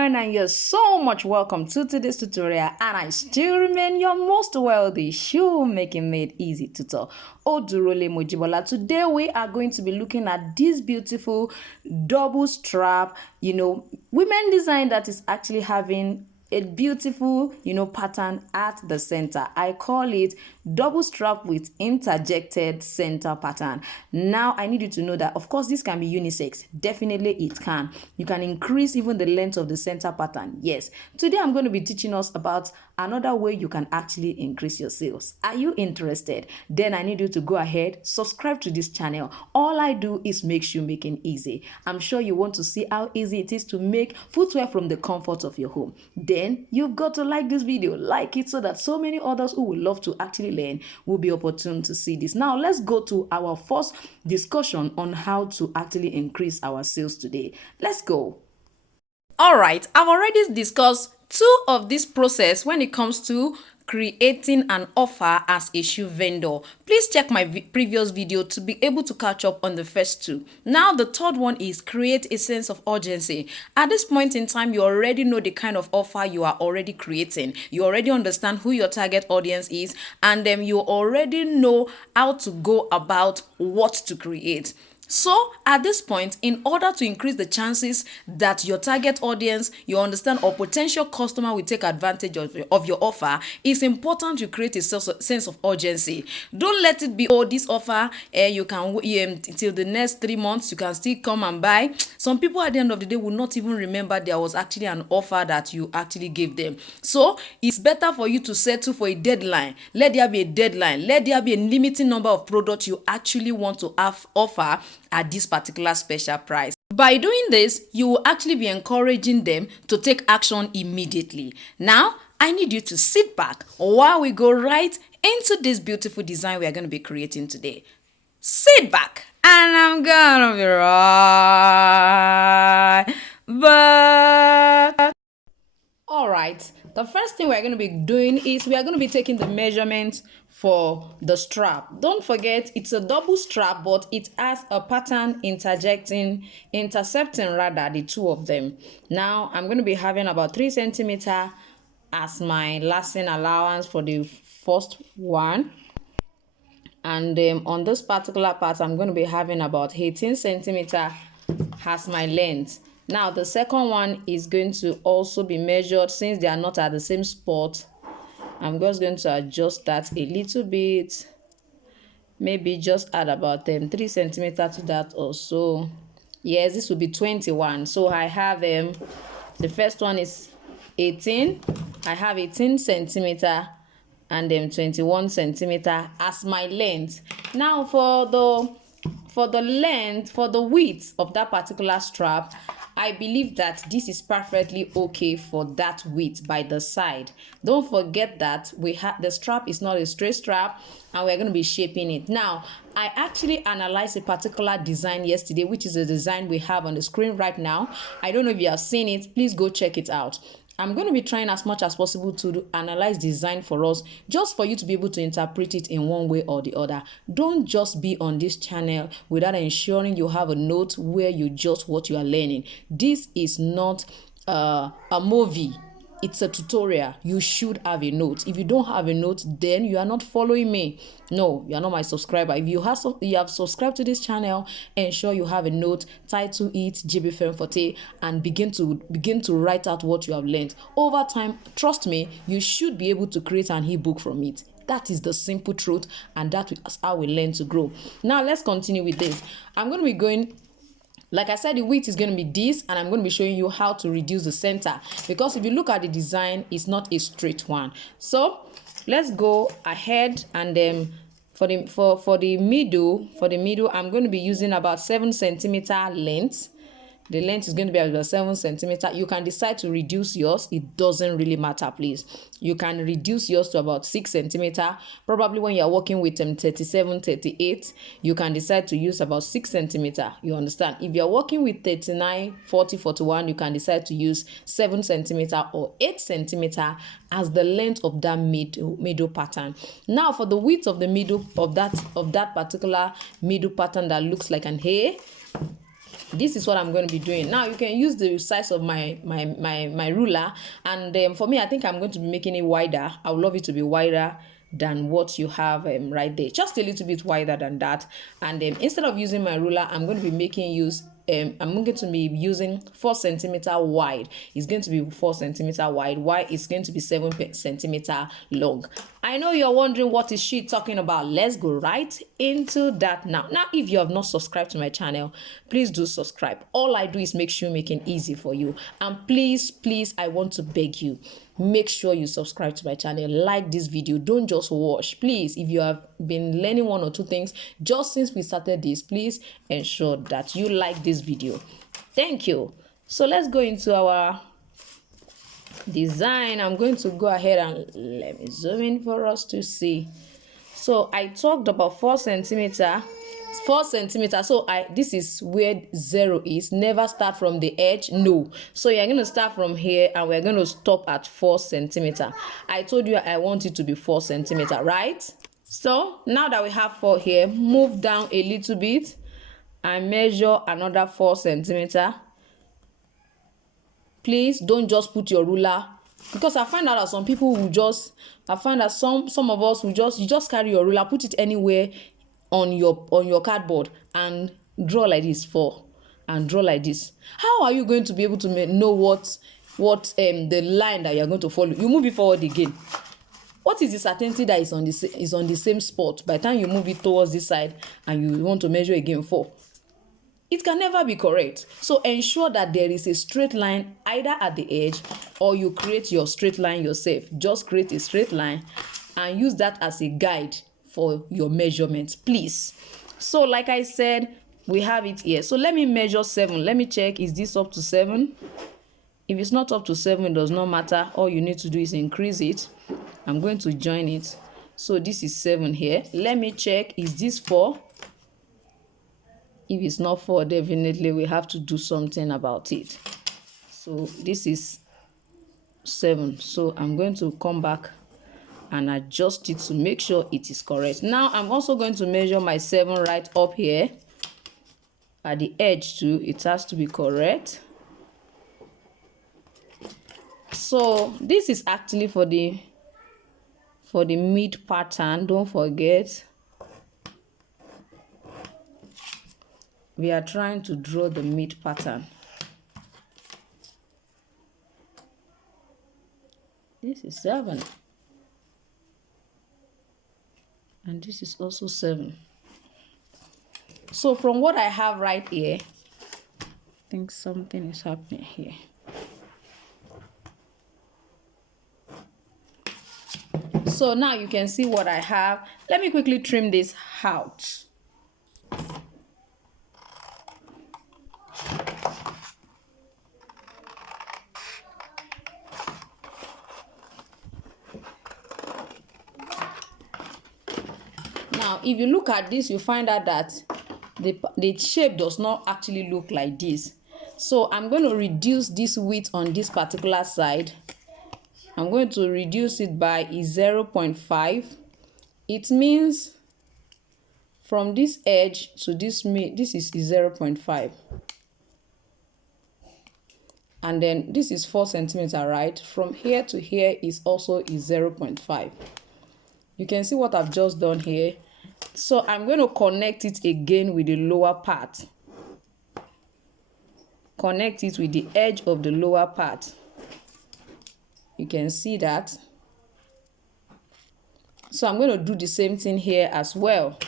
everyone, and you're so much welcome to today's tutorial, and I still remain your most wealthy shoemaking made easy tutor, Odurole Mojibola. Today we are going to be looking at this beautiful double strap, women design that is actually having a beautiful, pattern at the center. I call it double strap with interjected center pattern. Now, I need you to know that, of course, this can be unisex. Definitely it can. You can increase even the length of the center pattern. Yes. Today, I'm going to be teaching us about another way you can actually increase your sales. Are you interested? Then I need you to go ahead, subscribe to this channel. All I do is make shoemaking easy. I'm sure you want to see how easy it is to make footwear from the comfort of your home. Then you've got to like this video, like it so that so many others who would love to actually learn will be opportune to see this. Now let's go to our first discussion on how to actually increase our sales today. Let's go. All right, I've already discussed two of this process when it comes to creating an offer as a shoe vendor. Please check my previous video to be able to catch up on the first two. Now the third one is create a sense of urgency. At this point in time, you already know the kind of offer you are already creating. You already understand who your target audience is, and then you already know how to go about what to create. So at this point, in order to increase the chances that your target audience, you understand, or potential customer will take advantage of your offer, it's important you create a sense of urgency. Don't let it be, oh, this offer, you can till the next 3 months, you can still come and buy. Some people at the end of the day will not even remember there was actually an offer that you actually gave them. So it's better for you to settle for a deadline. Let there be a deadline. Let there be a limiting number of products you actually want to offer at this particular special price. By doing this, you will actually be encouraging them to take action immediately. Now, I need you to sit back while we go right into this beautiful design we are going to be creating today. Sit back, and I'm gonna be right back. All right, the first thing we're going to be doing is we are going to be taking the measurement for the strap. Don't forget, it's a double strap, but it has a pattern intercepting the two of them. Now I'm going to be having about 3 centimeters as my lasting allowance for the first one, and on this particular part I'm going to be having about 18 centimeters as my length. Now the second one is going to also be measured. Since they are not at the same spot, I'm just going to adjust that a little bit, maybe just add about 3 centimeters to that or so. Yes, this will be 21. So I have the first one is 18. I have 18 centimeters and 21 centimeters as my length. Now for the width of that particular strap, I believe that this is perfectly okay for that width by the side. Don't forget that the strap is not a straight strap, and we're going to be shaping it. Now, I actually analyzed a particular design yesterday, which is a design we have on the screen right now. I don't know if you have seen it. Please go check it out. I'm going to be trying as much as possible to analyze design for us, just for you to be able to interpret it in one way or the other. Don't just be on this channel without ensuring you have a note where you jot what you are learning. This is not a movie. It's a tutorial. You should have a note. If you don't have a note, then you are not following me. No, you are not my subscriber. If you have subscribed to this channel, ensure you have a note, title it Jibbyfemforte, and begin to write out what you have learned. Over time, trust me, you should be able to create an ebook from it. That is the simple truth, and that is how we learn to grow. Now let's continue with this. I'm going to be going, like I said, the width is going to be this, and I'm going to be showing you how to reduce the center, because if you look at the design, it's not a straight one. So let's go ahead, and for the middle, I'm going to be using about 7 centimeter length. The length is going to be about 7 centimeters. You can decide to reduce yours. It doesn't really matter, please. You can reduce yours to about 6 centimeters. Probably when you're working with 37, 38, you can decide to use about 6 centimeters. You understand? If you're working with 39, 40, 41, you can decide to use 7 centimeters or 8 centimeters as the length of that middle pattern. Now for the width of the middle of that particular middle pattern that looks like an A, this is what I'm going to be doing. Now you can use the size of my ruler, and for me, I think I'm going to be making it wider. I would love it to be wider than what you have right there, just a little bit wider than that. And instead of using my ruler, I'm going to be making use I'm going to be using 4 centimeter wide. It's going to be 4 centimeter wide. Why? It's going to be 7 centimeter long. I know you're wondering what is she talking about. Let's go right into that now. Now, if you have not subscribed to my channel, please do subscribe. All I do is make shoemaking easy for you. And please, I want to beg you, make sure you subscribe to my channel, like this video, don't just watch. Please, if you have been learning 1 or 2 things just since we started this, please ensure that you like this video. Thank you. So let's go into our design. I'm going to go ahead and let me zoom in for us to see. So I talked about 4 centimeter. So this is where 0 is. Never start from the edge, no. So you're going to start from here and we're going to stop at 4 centimeter. I told you I want it to be 4 centimeter, right? So now that we have 4 here, move down a little bit and measure another 4 centimeter. Please don't just put your ruler, because I find out that some people will just, I find that some of us will just, you just carry your ruler, put it anywhere on your cardboard and draw like this 4 and draw like this. How are you going to be able to know what the line that you're going to follow? You move it forward again. What is the certainty that is on the same spot by the time you move it towards this side and you want to measure again 4? It can never be correct. So ensure that there is a straight line either at the edge, or you create your straight line yourself. Just create a straight line and use that as a guide for your measurements, please. So like I said, we have it here. So let me measure 7. Let me check, is this up to 7? If it's not up to 7, it does not matter. All you need to do is increase it. I'm going to join it. So this is 7 here. Let me check, is this 4? If it's not 4, definitely we have to do something about it. So this is 7. So I'm going to come back and adjust it to make sure it is correct. Now I'm also going to measure my 7 right up here at the edge too. It has to be correct. So this is actually for the mid pattern. Don't forget, we are trying to draw the mid pattern. This is 7. And this is also 7. So from what I have right here, I think something is happening here. So now you can see what I have. Let me quickly trim this out. Now, if you look at this, you find out that the shape does not actually look like this. So I'm going to reduce this width on this particular side. I'm going to reduce it by 0.5. It means from this edge to this is 0.5. And then this is 4 centimeter, right? From here to here is also 0.5. You can see what I've just done here. So I'm going to connect it again with the lower part. Connect it with the edge of the lower part. You can see that. So I'm going to do the same thing here as well.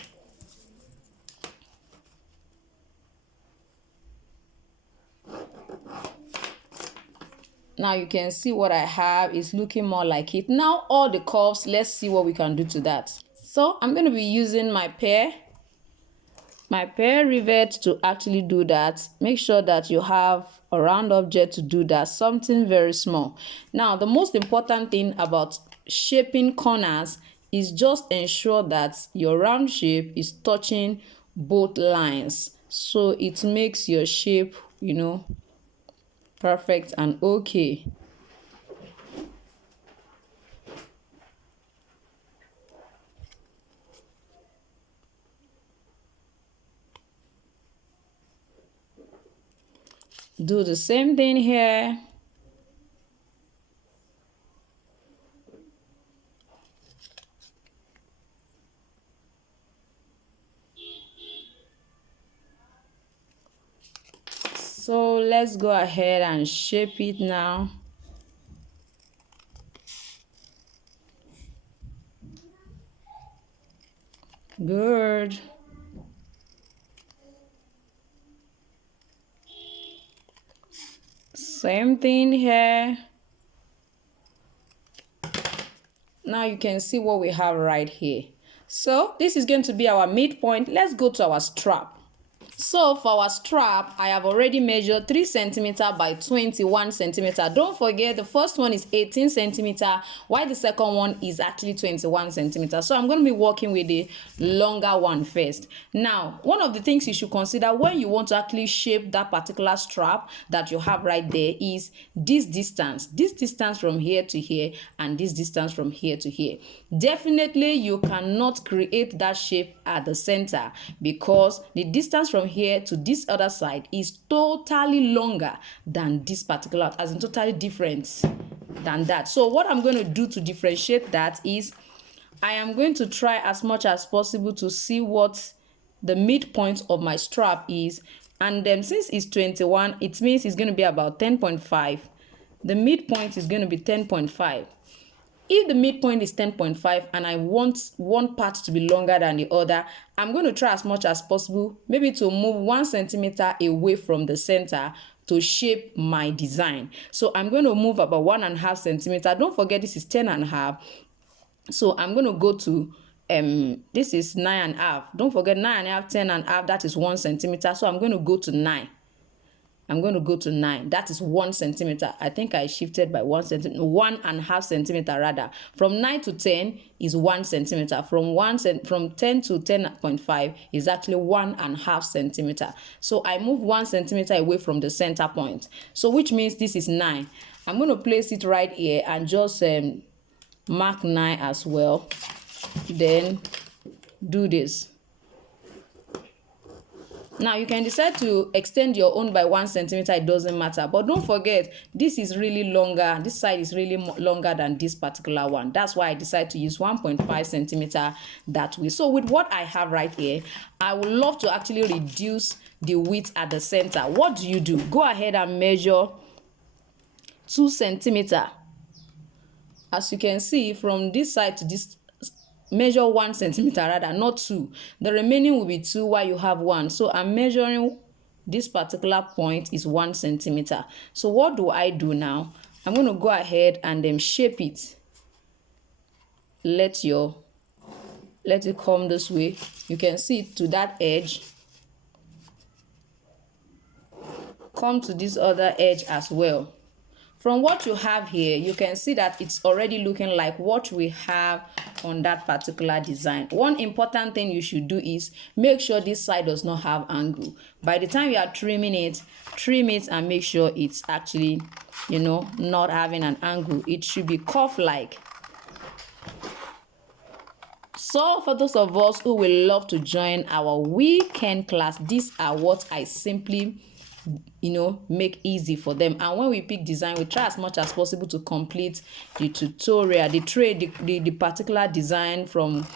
Now you can see what I have is looking more like it. Now all the curves, let's see what we can do to that. So I'm going to be using my pair rivet to actually do that. Make sure that you have a round object to do that, something very small. Now the most important thing about shaping corners is just ensure that your round shape is touching both lines, so it makes your shape, you know, perfect and okay. Do the same thing here. So let's go ahead and shape it now. Good. Same thing here. Now you can see what we have right here. So this is going to be our midpoint. Let's go to our strap. So for our strap, I have already measured 3 cm by 21 cm. Don't forget the first one is 18 cm, while the second one is actually 21 cm. So I'm going to be working with the longer one first. Now, one of the things you should consider when you want to actually shape that particular strap that you have right there is this distance from here to here, and this distance from here to here. Definitely you cannot create that shape at the center, because the distance from here to this other side is totally longer than this particular, as in totally different than that. So what I'm going to do to differentiate that is I am going to try as much as possible to see what the midpoint of my strap is, and then since it's 21, it means it's going to be about 10.5. The midpoint is going to be 10.5. If the midpoint is 10.5 and I want one part to be longer than the other, I'm going to try as much as possible maybe to move 1 centimeter away from the center to shape my design. So I'm going to move about 1.5 centimeter. Don't forget this is 10.5. So I'm going to go to this is 9.5. Don't forget 9.5, 10.5, that is 1 centimeter. So I'm going to go to 9. I'm going to go to 9. That is 1 centimeter. I think I shifted by 1 centimeter, 1.5 centimeter rather. From 9 to 10 is 1 centimeter. From 10 to 10.5 is actually 1.5 centimeter. So I move 1 centimeter away from the center point. So which means this is 9. I'm going to place it right here and just mark 9 as well. Then do this. Now you can decide to extend your own by 1 centimeter, it doesn't matter. But don't forget, this is really longer. This side is really longer than this particular one. That's why I decided to use 1.5 centimeter that way. So with what I have right here, I would love to actually reduce the width at the center. What do? Go ahead and measure 2 centimeter. As you can see, from this side to this, measure 1 centimeter rather, not 2. The remaining will be 2 while you have 1. So I'm measuring this particular point is 1 centimeter. So what do I do now? I'm going to go ahead and then shape it. Let it come this way. You can see it to that edge. Come to this other edge as well. From what you have here, you can see that it's already looking like what we have on that particular design. One important thing you should do is make sure this side does not have angle. By the time you are trimming it, trim it and make sure it's actually, not having an angle. It should be cuff-like. So for those of us who will love to join our weekend class, these are what I simply make easy for them. And when we pick design, we try as much as possible to complete the tutorial, the particular design from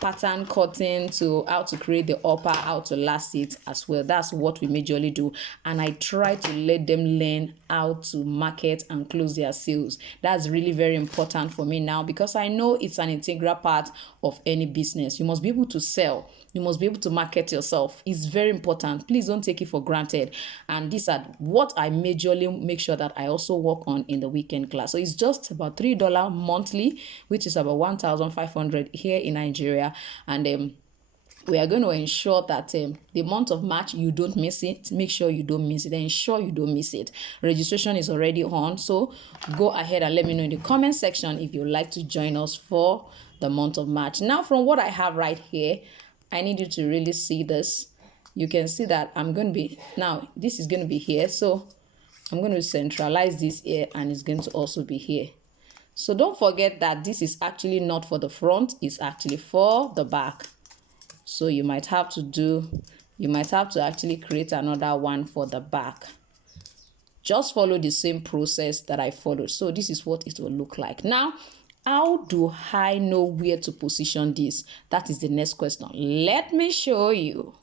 pattern cutting to how to create the upper, how to last it as well. That's what we majorly do, and I try to let them learn how to market and close their sales. That's really very important for me now, because I know it's an integral part of any business. You must be able to sell. You must be able to market yourself. It's very important. Please don't take it for granted. And these are what I majorly make sure that I also work on in the weekend class. So it's just about $3 monthly, which is about 1,500 here in Nigeria. And we are going to ensure that the month of March, you don't miss it. Make sure you don't miss it. Ensure you don't miss it. Registration is already on. So go ahead and let me know in the comment section if you'd like to join us for the month of March. Now, from what I have right here, I need you to really see this. You can see that this is going to be here. So I'm going to centralize this here, and it's going to also be here. So don't forget that this is actually not for the front. It's actually for the back. So you might have to actually create another one for the back. Just follow the same process that I followed. So this is what it will look like. Now, how do I know where to position this? That is the next question. Let me show you.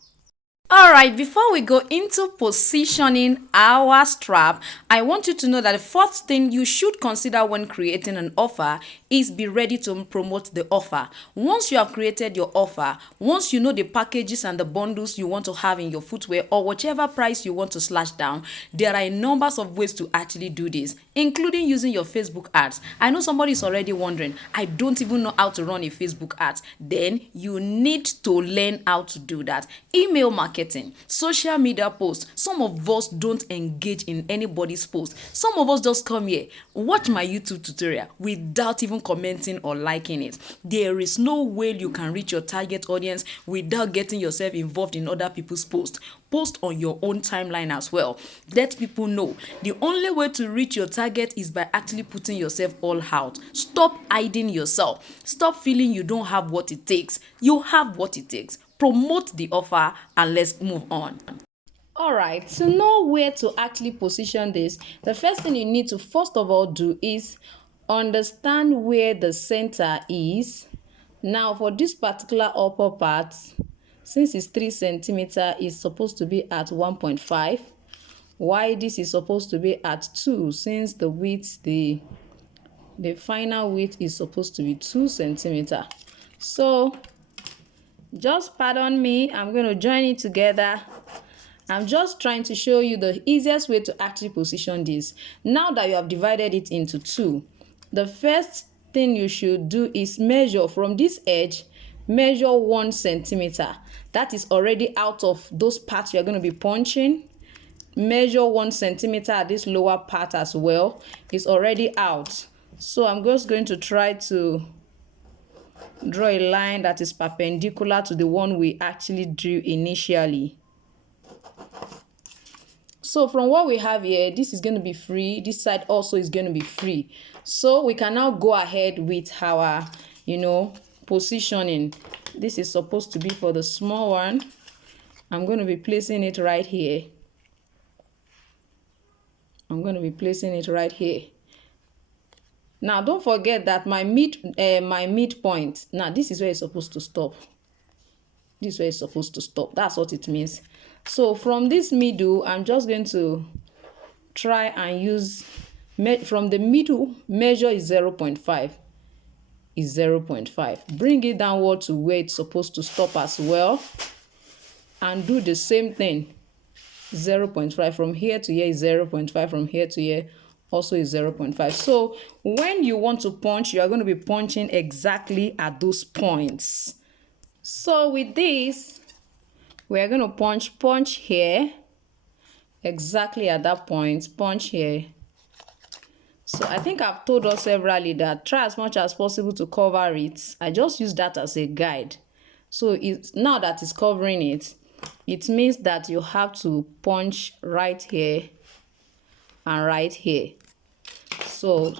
Alright, before we go into positioning our strap, I want you to know that the first thing you should consider when creating an offer is be ready to promote the offer. Once you have created your offer, once you know the packages and the bundles you want to have in your footwear or whichever price you want to slash down, there are a number of ways to actually do this, including using your Facebook ads. I know somebody is already wondering, I don't even know how to run a Facebook ad. Then you need to learn how to do that. Email marketing, social media posts. Some of us don't engage in anybody's post. Some of us just come here, watch my YouTube tutorial without even commenting or liking it. There is no way you can reach your target audience without getting yourself involved in other people's posts. Post on your own timeline as well. Let people know. The only way to reach your target is by actually putting yourself all out. Stop hiding yourself. Stop feeling you don't have what it takes. You have what it takes. Promote the offer and let's move on. Alright, to know where to actually position this, the first thing you need to first of all do is understand where the center is. Now for this particular upper part, since it's 3 centimeter, it's supposed to be at 1.5. Why this is supposed to be at 2, since the width, the final width is supposed to be 2 centimeter. So just pardon me, I'm going to join it together. I'm just trying to show you the easiest way to actually position this. Now that you have divided it into 2, the first thing you should do is measure from this edge, measure 1 centimeter. That is already out of those parts you're going to be punching. Measure 1 centimeter at this lower part as well. It's already out. So I'm just going to try to draw a line that is perpendicular to the one we actually drew initially. So from what we have here, this is going to be free. This side also is going to be free. So we can now go ahead with our, positioning. This is supposed to be for the small one. I'm going to be placing it right here. Now don't forget that my midpoint. Now this is where it's supposed to stop. That's what it means. So from this middle, I'm just going to try and use from the middle. Measure is 0.5. Bring it downward to where it's supposed to stop as well, and do the same thing. 0.5 from here to here is 0.5. From here to here also is 0.5. So when you want to punch, you are going to be punching exactly at those points. So with this, we are going to punch here exactly at that point, punch here. So I think I've told us severally that try as much as possible to cover it. I just use that as a guide. So now that it's covering it, it means that you have to punch right here and right here. So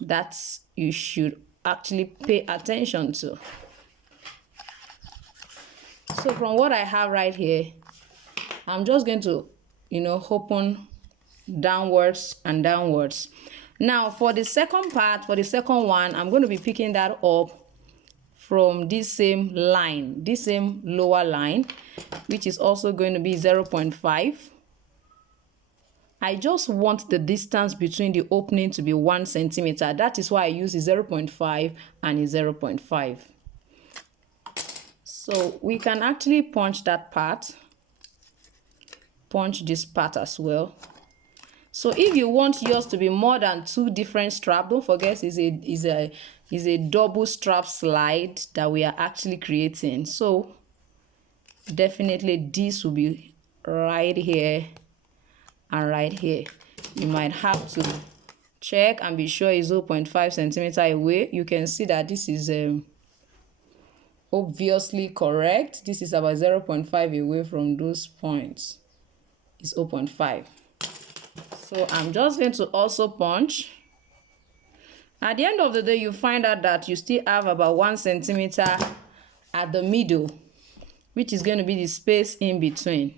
that's you should actually pay attention to. So from what I have right here, I'm just going to, open downwards and downwards. Now for the second part, for the second one, I'm going to be picking that up from this same line, this same lower line, which is also going to be 0.5. I just want the distance between the opening to be 1 centimeter. That is why I use the 0.5 and the 0.5. So we can actually punch that part, punch this part as well. So if you want yours to be more than 2 different straps, don't forget is a double strap slide that we are actually creating. So definitely this will be right here and right here. You might have to check and be sure it's 0.5 centimeter away. You can see that this is obviously correct. This is about 0.5 away from those points. It's 0.5. So I'm just going to also punch. At the end of the day, you find out that you still have about 1 centimeter at the middle, which is going to be the space in between.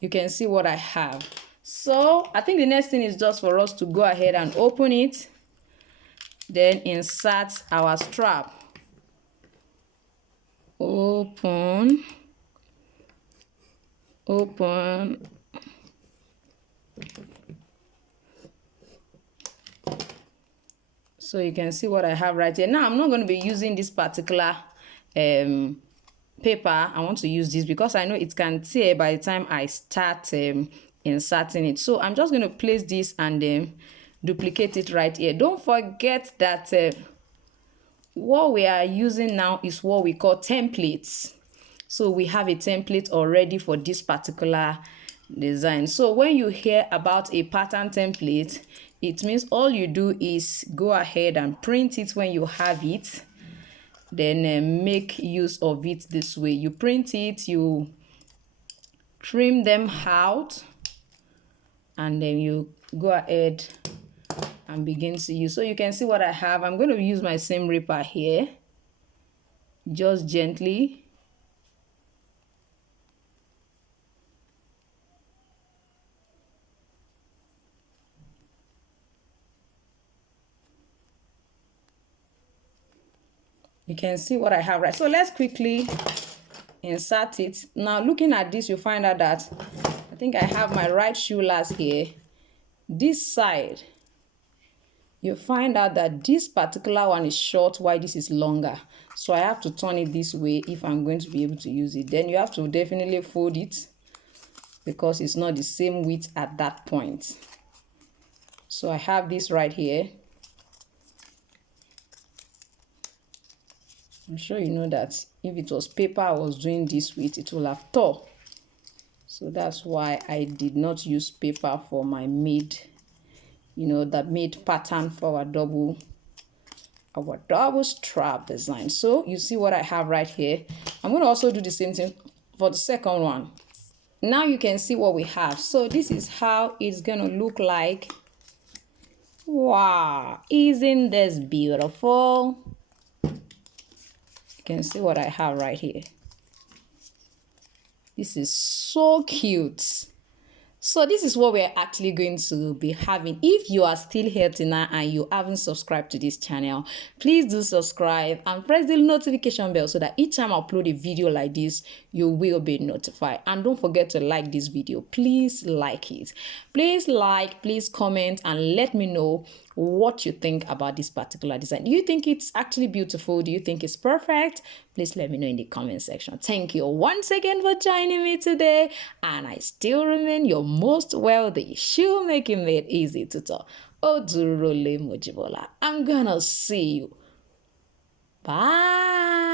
You can see what I have. So I think the next thing is just for us to go ahead and open it, then insert our strap. Open, open. So you can see what I have right here. Now I'm not going to be using this particular paper. I want to use this because I know it can tear by the time I start inserting it. So I'm just going to place this and duplicate it right here. Don't forget that what we are using now is what we call templates. So we have a template already for this particular design. So when you hear about a pattern template, it means all you do is go ahead and print it when you have it, then make use of it this way. You print it, you trim them out, and then you go ahead and begin to use. So you can see what I have. I'm going to use my same ripper here, just gently. You can see what I have, right? So let's quickly insert it. Now looking at this, you find out that I think I have my right shoe last here. This side, you find out that this particular one is short while this is longer. So I have to turn it this way if I'm going to be able to use it. Then you have to definitely fold it because it's not the same width at that point. So I have this right here. I'm sure you know that if it was paper I was doing this with, it will have tore. So that's why I did not use paper for my made, that made pattern for our double strap design. So you see what I have right here. I'm going to also do the same thing for the second one. Now you can see what we have. So this is how it's going to look like. Wow, isn't this beautiful? You can see what I have right here. This is so cute. So this is what we're actually going to be having. If you are still here tonight and you haven't subscribed to this channel, please do subscribe and press the notification bell so that each time I upload a video like this, you will be notified. And don't forget to like this video. Please like it. Please like, please comment, and let me know what you think about this particular design. Do you think it's actually beautiful? Do you think it's perfect? Please let me know in the comment section. Thank you once again for joining me today, and I still remain your most wealthy shoemaking made easy tutor, Odurole Mojibola. I'm gonna see you. Bye.